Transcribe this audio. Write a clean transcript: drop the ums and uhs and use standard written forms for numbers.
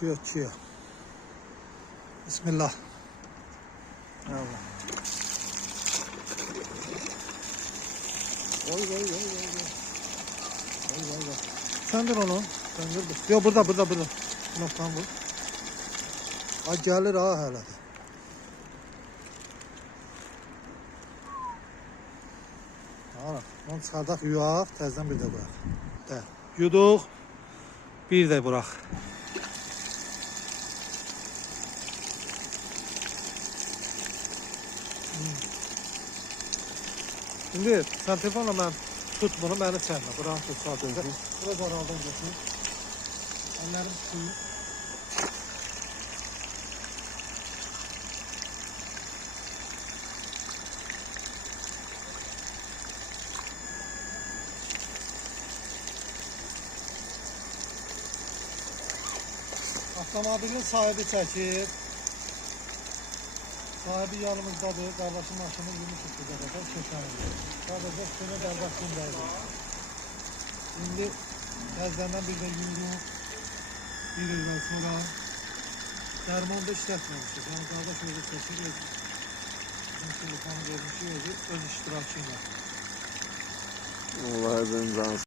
Çiyor. Bismillah. Allah. Oy. Söndür onu. Söndür. Yok burada. Noktan bu. Ay gelir ha hele. Ana, onu çıxardaq, yuyaq, təzədən bir də bıraq. De. Yuduq, bir də bıraq. Şimdi sen telefonla mən tut bunu, məni çəkmə. Bırak tut sadəcə. Biraz aradan geçin. Əllərim suyu. Avtomobilin sahibi çəkir. Sahibi yanımızdadır. Qardaşın maşını yumuş üstüdə qədər çəkəndir. Sadəcə sənə qardaşın dəydir. İndi təzədən bir də yuyuruq. Bir ildən sonra dərmanda işlətməmişik. Yəni qardaş özü çəkir. Bizim telefonun görünüşü özü öz iştirakı ilə. Allah əzəlim cansın.